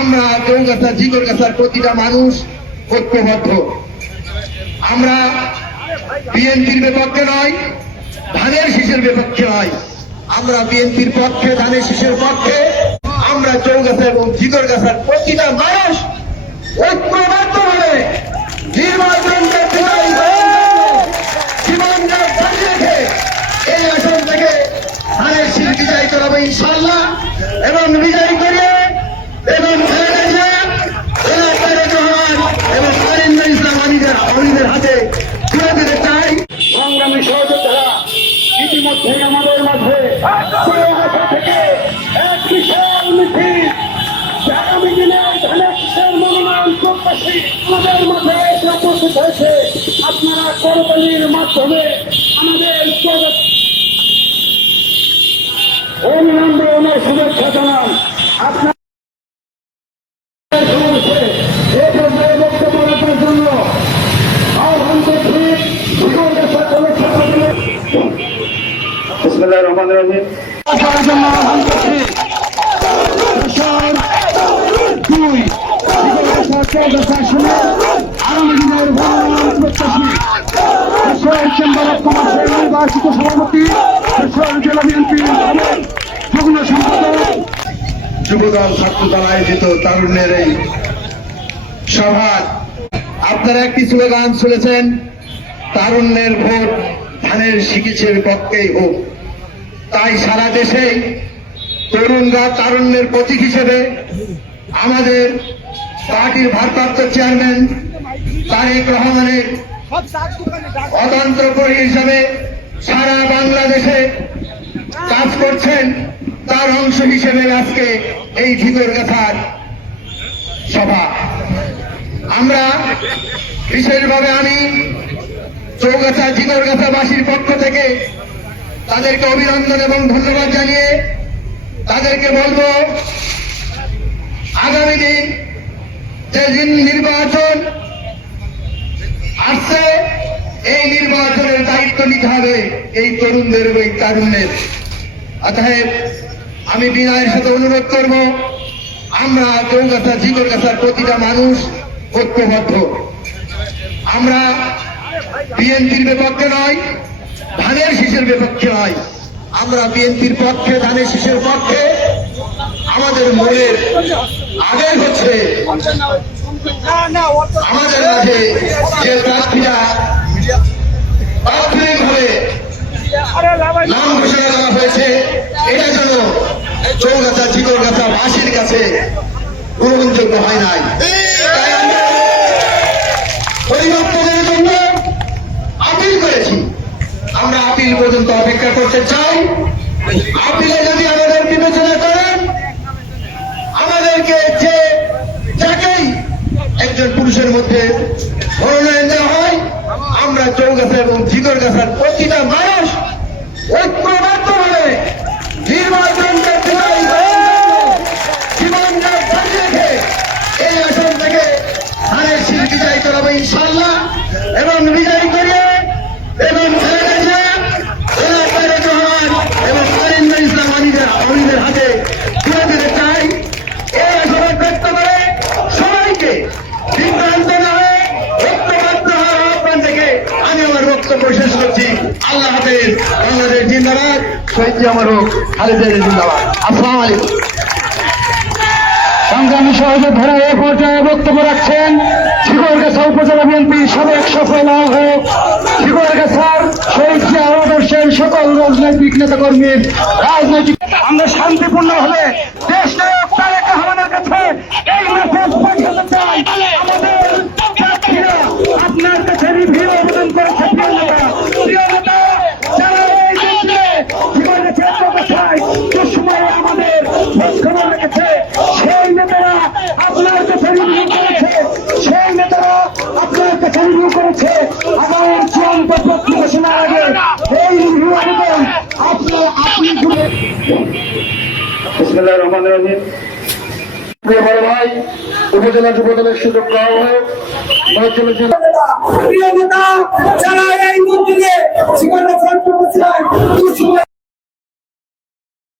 আমরা চৌগাছা জিগরগাছার প্রতিটা মানুষ ঐক্যবদ্ধ। আমরা বিএনপির বিপক্ষে নয়, ধানের শীষের বিপক্ষে নয়। আমরা বিএনপির পক্ষে, ধানের শীষের পক্ষে। আমরা চৌগাছা এবং জিগরগাছার প্রতিটা মানুষ ঐক্যবদ্ধ হয়ে ইতিমধ্যে আমাদের মাঝে থেকে এক বিশাল মিছিল আগামী দিনে ধানের মনোনয়ন প্রত্যাশী, আমাদের মাঝে উপস্থিত হয়েছে। আপনারা করতালির মাধ্যমে বিএনপির যুগ্ম সম্পাদক যুবদল ছাত্রদল আয়োজিত তারুণ্যের এই সভার আপনারা একটি স্লোগান শুনেছেন, তারুণ্যের ভোট ধানের শিকিছের পক্ষেই হোক। তাই সারা দেশেই তরুণরা তারুণ্যের প্রতীক হিসেবে আমাদের পার্টির ভারপ্রাপ্ত চেয়ারম্যান তারেক রহমানের অতন্ত্র প্রহরী হিসাবে সারা বাংলাদেশে কাজ করছেন, তার অংশ হিসেবে আজকে এই ভিতর গাথার সভা। আমরা বিশেষভাবে আমি চৌগাছা জিগরগাছা বাসীর পক্ষ থেকে তাদেরকে অভিনন্দন এবং ধন্যবাদ জানিয়ে তাদেরকে বলব, আগামী দিন যে নির্বাচন আসছে, এই নির্বাচনের দায়িত্ব নিতে হবে এই তরুণদের এবং এই তারুণ্যের অতএব আমি বিনয়ের সাথে অনুরোধ করব, আমরা চৌগাছা জিগরগাছার প্রতিটা মানুষ ঐক্যবদ্ধ। আমরা বিএনপির বিপক্ষে নয় শীষের বিপক্ষে নয়। আমরা বিএনপির পক্ষে, ধানের শীষের পক্ষে। আমাদের মনের আবেগ হচ্ছে, আমাদের মাঝে যে প্রার্থীরা প্রাথমিকভাবে নাম ঘোষণা করা হয়েছে, এটা যেন চৌগাছা, চিকরগাছা বাসীর কাছে গ্রহণযোগ্য হয় নাই। তাই পরিবর্তনের জন্য আপিল করেছি আমরা আপিল অপেক্ষা করতে চাই, আপিলে যদি আমাদের বিবেচনা করেন, আমাদেরকে যে যাকেই একজন পুরুষের মধ্যে মনোনয়ন দেওয়া হয়, আমরা চৌগাছা এবং জিগর গাছার প্রতিটা মানুষ ঐক্যবদ্ধ এবং বিজয় আল্লাহ হাফেজ, বাংলাদেশ জিন্দাবাদ, শহীদ জিন্দাবাদ। আলাইকুম। সংগ্রামী সহযোদ্ধারা এ পর্যায়ে বক্তব্য রাখছেন শিকরগাছা উপজেলা বিএনপির সাবেক সফল আহ্বায়ক শিকরগাছার শহীদ আদর্শের সকল রাজনৈতিক নেতাকর্মীর রাজনৈতিক আমরা শান্তিপূর্ণ হলে দেশ বিসমুল্লাহ রহমান রহিম। ভাই উপজেলা যুবদলের সুযোগ পাওয়া হয় যারা এই মন্দিরে